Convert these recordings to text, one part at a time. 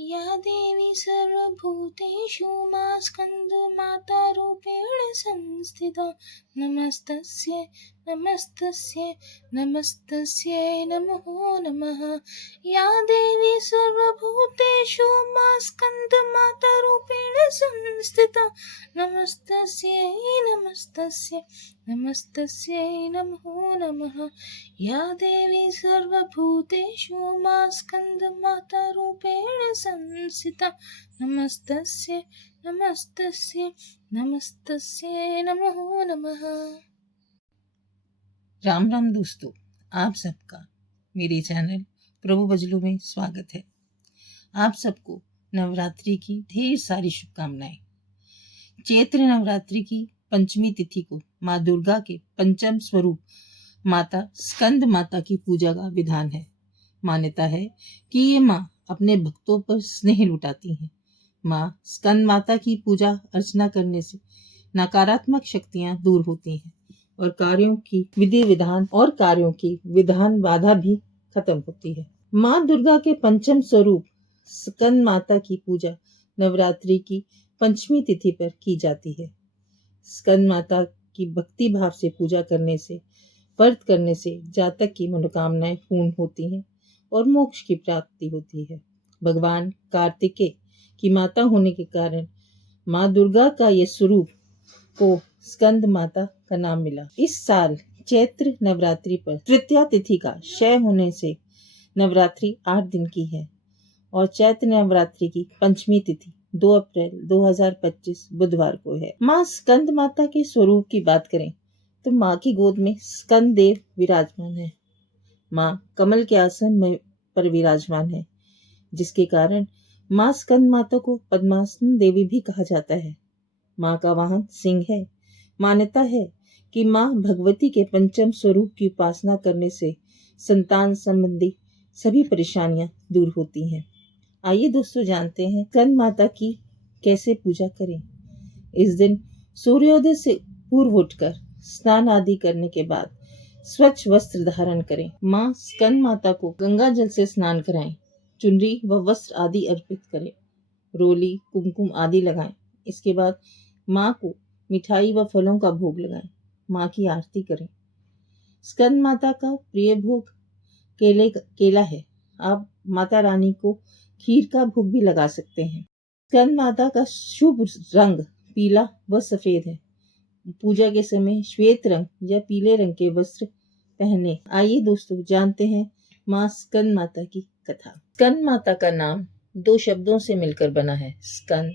या देवी सर्वभूतेषु मा स्कन्दमाता रूपेण संस्थिता नमस्तस्यै नमस्तस्यै नमस्तस्यै नमो नमः। या देवी सर्वभूतेषु मा स्कन्दमाता रूपेण संस्थिता नमस्तस्यै नमस्तस्यै नमस्तस्यै नमो नमः। या देवी सर्वभूतेषु मा स्कन्दमाता रूपेण संस्थिता नमस्तस्यै नमस्तस्यै नमस्तस्यै नमो नमः। राम राम दोस्तों, आप सबका मेरे चैनल प्रभु भजलू में स्वागत है। आप सबको नवरात्रि की ढेर सारी शुभकामनाएं। चैत्र नवरात्रि की पंचमी तिथि को माँ दुर्गा के पंचम स्वरूप माता स्कंद माता की पूजा का विधान है। मान्यता है कि ये माँ अपने भक्तों पर स्नेह लुटाती हैं। माँ स्कंद माता की पूजा अर्चना करने से नकारात्मक शक्तियां दूर होती हैं और कार्यों की विधान बाधा भी खत्म होती है। माँ दुर्गा के पंचम स्वरूप स्कंद माता की पूजा नवरात्रि की पंचमी तिथि पर की जाती है। स्कंद माता की भक्ति भाव से पूजा करने से, व्रत करने से जातक की मनोकामनाएं पूर्ण होती हैं और मोक्ष की प्राप्ति होती है। भगवान कार्तिकेय की माता होने के कारण माँ दुर्गा का ये स्वरूप को स्कंद माता का नाम मिला। इस साल चैत्र नवरात्रि पर तृतीया तिथि का क्षय होने से नवरात्रि 8 दिन की है और चैत्र नवरात्रि की पंचमी तिथि 2 अप्रैल 2025 बुधवार को है। माँ स्कंद माता के स्वरूप की बात करें तो माँ की गोद में स्कंद देव विराजमान है। माँ कमल के आसन पर विराजमान है, जिसके कारण माँ स्कंद माता को पद्मासन देवी भी कहा जाता है। माँ का वाहन सिंह है। मान्यता है कि माँ भगवती के पंचम स्वरूप की उपासना करने से संतान संबंधी सभी परेशानियां दूर होती हैं। आइए दोस्तों जानते हैं स्कंद माता की कैसे पूजा करें। इस दिन सूर्योदय से पूर्व उठकर स्नान आदि करने के बाद स्वच्छ वस्त्र धारण करें। माँ स्कंद माता को गंगा जल से स्नान कराएं। चुनरी व वस्त्र आदि अर्पित करें। रोली कुमकुम आदि लगाएं। इसके बाद माँ को मिठाई व फलों का भोग लगाएं। माँ की आरती करें। स्कंद माता का प्रिय भोग केला है। आप माता रानी को खीर का भोग भी लगा सकते हैं। स्कंद माता का शुभ रंग पीला व सफेद है। पूजा के समय श्वेत रंग या पीले रंग के वस्त्र पहने। आइए दोस्तों जानते हैं माँ स्कंद माता की कथा। स्कंद माता का नाम 2 शब्दों से मिलकर बना है, स्कंद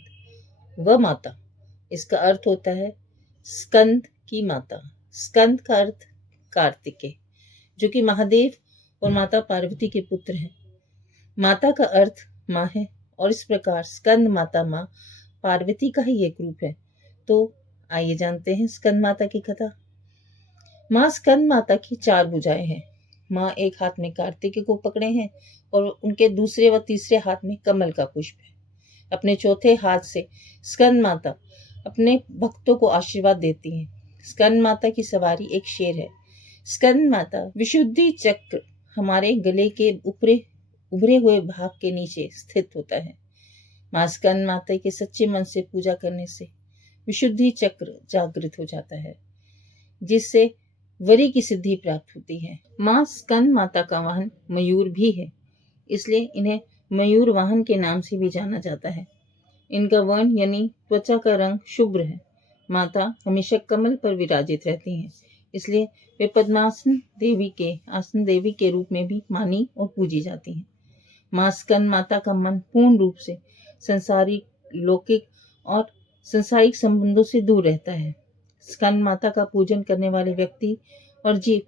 व माता। इसका अर्थ होता है स्कंद की माता। स्कंद का अर्थ कार्तिकेय, जो कि महादेव और माता पार्वती के पुत्र हैं। माता का अर्थ माँ है और इस प्रकार स्कंद माता माँ पार्वती का ही एक रूप है। तो आइए जानते हैं स्कंद माता की कथा। माँ स्कंद माता की 4 भुजाएं हैं। माँ एक हाथ में कार्तिकेय को पकड़े हैं और उनके दूसरे व तीसरे हाथ में कमल का पुष्प है। अपने चौथे हाथ से स्कंद माता अपने भक्तों को आशीर्वाद देती हैं। स्कंद माता की सवारी एक शेर है। स्कंद माता विशुद्धि चक्र हमारे गले के उभरे हुए भाग के नीचे स्थित होता है। माँ स्कंद माता के सच्चे मन से पूजा करने से विशुद्धि चक्र जागृत हो जाता है, जिससे वरी की सिद्धि प्राप्त होती है। माँ स्कंद माता का वाहन मयूर भी है, इसलिए इन्हें मयूर वाहन के नाम से भी जाना जाता है। इनका वर्ण यानी त्वचा का रंग शुभ्र है। माता हमेशा कमल पर विराजित रहती हैं, इसलिए वे पद्मासन देवी के रूप में भी मानी और पूजी जाती हैं। माँ स्कंद माता का मन पूर्ण रूप से संसारिक, लौकिक और संसारिक संबंधों से दूर रहता है। स्कंद माता का पूजन करने वाले व्यक्ति और जीव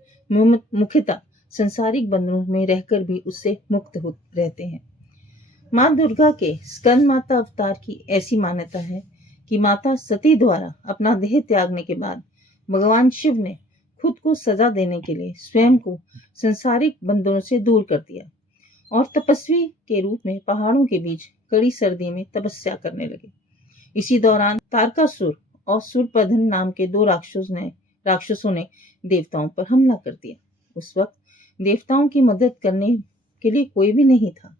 मुख्यतः संसारिक बंधनों में रहकर भी उससे मुक्त रहते हैं। माँ दुर्गा के स्कंद माता अवतार की ऐसी मान्यता है कि माता सती द्वारा अपना देह त्यागने के बाद भगवान शिव ने खुद को सजा देने के लिए स्वयं को संसारिक बंधनों से दूर कर दिया और तपस्वी के रूप में पहाड़ों के बीच कड़ी सर्दी में तपस्या करने लगे। इसी दौरान तारकासुर और सूर्पधन नाम के 2 राक्षसों ने देवताओं पर हमला कर दिया। उस वक्त देवताओं की मदद करने के लिए कोई भी नहीं था।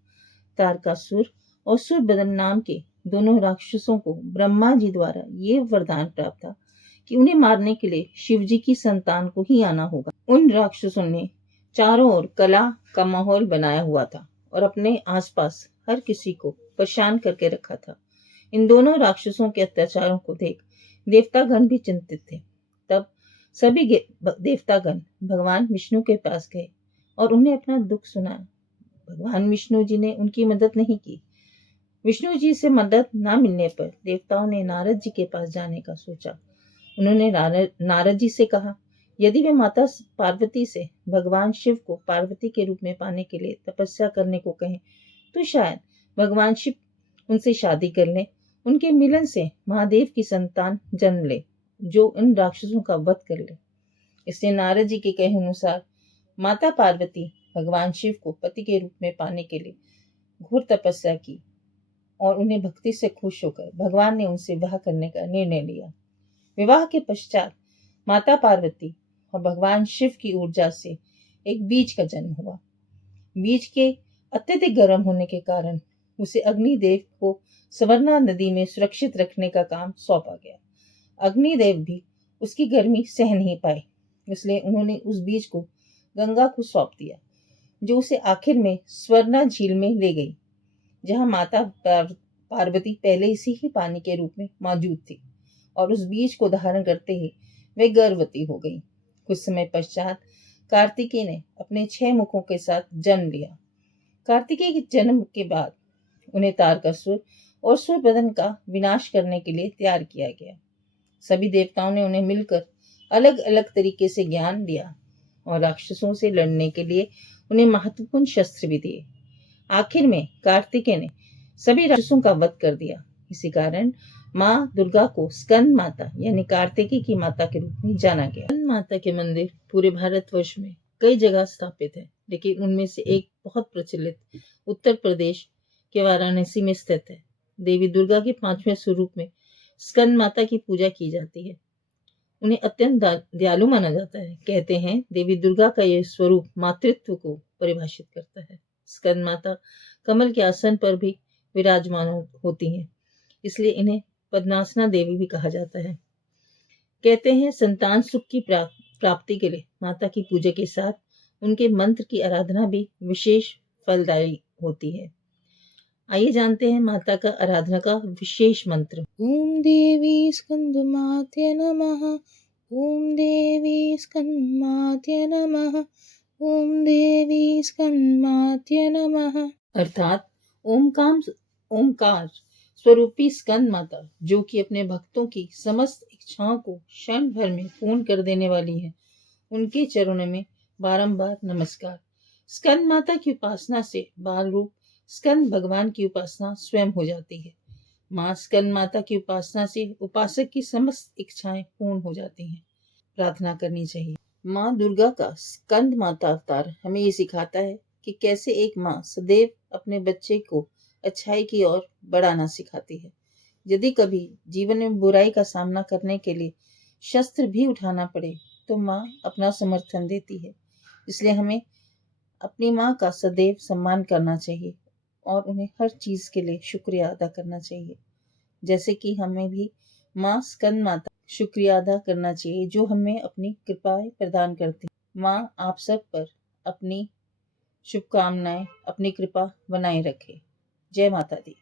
तारकासुर और सूर्यबदन नाम के दोनों राक्षसों को ब्रह्मा जी द्वारा ये वरदान प्राप्त था कि उन्हें मारने के लिए शिव जी की संतान को ही आना होगा। उन राक्षसों ने चारों ओर कला का माहौल बनाया हुआ था और अपने आसपास हर किसी को परेशान करके रखा था। इन दोनों राक्षसों के अत्याचारों को देख देवतागण भी चिंतित थे। तब सभी देवतागण भगवान विष्णु के पास गए और उन्हें अपना दुख सुनाया। भगवान विष्णु जी ने उनकी मदद नहीं की। विष्णु जी से मदद न मिलने पर देवताओं ने नारद जी के पास जाने का सोचा। उन्होंने नारद जी से कहा, यदि वे माता पार्वती से भगवान शिव को पार्वती के रूप में पाने के लिए तपस्या करने को कहें तो शायद भगवान शिव उनसे शादी कर लें। उनके मिलन से महादेव की संतान जन्म ले जो इन राक्षसों का वध कर ले। इसलिए नारद जी के कहे अनुसार माता पार्वती भगवान शिव को पति के रूप में पाने के लिए घोर तपस्या की और उन्हें भक्ति से खुश होकर भगवान ने उनसे विवाह करने का निर्णय लिया। विवाह के पश्चात माता पार्वती और भगवान शिव की ऊर्जा से एक बीज का जन्म हुआ। बीज के अत्यधिक गर्म होने के कारण उसे अग्निदेव को स्वर्णा नदी में सुरक्षित रखने का काम सौंपा गया। अग्निदेव भी उसकी गर्मी सह नहीं पाए, इसलिए उन्होंने उस बीज को गंगा को सौंप दिया, जो उसे आखिर में स्वर्णा झील में ले गई, जहां माता पार्वती पहले से ही पानी के रूप में मौजूद थी और उस बीज को धारण करते ही वे गर्भवती हो गई। कुछ समय पश्चात कार्तिकेय ने अपने 6 मुखों के साथ जन्म लिया। कार्तिकेय के जन्म के बाद उन्हें तारकासुर और सूर्यबदन का विनाश करने के लिए तैयार किया गया। सभी देवताओं ने उन्हें मिलकर अलग अलग तरीके से ज्ञान दिया और राक्षसों से लड़ने के लिए उन्हें महत्वपूर्ण शस्त्र भी दिए। आखिर में कार्तिकेय ने सभी राक्षसों का वध कर दिया। इसी कारण माँ दुर्गा को स्कंद माता यानी कार्तिकेय की माता के रूप में जाना गया। स्कंद माता के मंदिर पूरे भारतवर्ष में कई जगह स्थापित है, लेकिन उनमें से एक बहुत प्रचलित उत्तर प्रदेश के वाराणसी में स्थित है। देवी दुर्गा के 5वें स्वरूप में स्कंद माता की पूजा की जाती है। उन्हें अत्यंत दयालु माना जाता है। कहते हैं देवी दुर्गा का यह स्वरूप मातृत्व को परिभाषित करता है। स्कंद माता कमल के आसन पर भी विराजमान होती हैं, इसलिए इन्हें पद्मासना देवी भी कहा जाता है। कहते हैं संतान सुख की प्राप्ति के लिए माता की पूजा के साथ उनके मंत्र की आराधना भी विशेष फलदायी होती है। आइए जानते हैं माता का आराधना का विशेष मंत्र। ओम देवी स्कंदमाते नमः। ओम देवी स्कंदमाते नमः। ओम देवी स्कंदमाते नमः। अर्थात ओमकार स्वरूपी स्कंद माता, जो कि अपने भक्तों की समस्त इच्छाओं को क्षण भर में पूर्ण कर देने वाली है, उनके चरणों में बारंबार नमस्कार। स्कंद माता की उपासना से बाल रूप स्कंद भगवान की उपासना स्वयं हो जाती है। माँ स्कंद माता की उपासना से उपासक की समस्त इच्छाएं पूर्ण हो जाती हैं। प्रार्थना करनी चाहिए। माँ दुर्गा का स्कंद माता अवतार हमें ये सिखाता है कि कैसे एक माँ सदैव अपने बच्चे को अच्छाई की ओर बढ़ाना सिखाती है। यदि कभी जीवन में बुराई का सामना करने के लिए शस्त्र भी उठाना पड़े तो माँ अपना समर्थन देती है। इसलिए हमें अपनी माँ का सदैव सम्मान करना चाहिए और उन्हें हर चीज के लिए शुक्रिया अदा करना चाहिए। जैसे कि हमें भी माँ स्कंद माता शुक्रिया अदा करना चाहिए, जो हमें अपनी कृपाएं प्रदान करती है। माँ आप सब पर अपनी शुभकामनाएं, अपनी कृपा बनाए रखे। जय माता दी।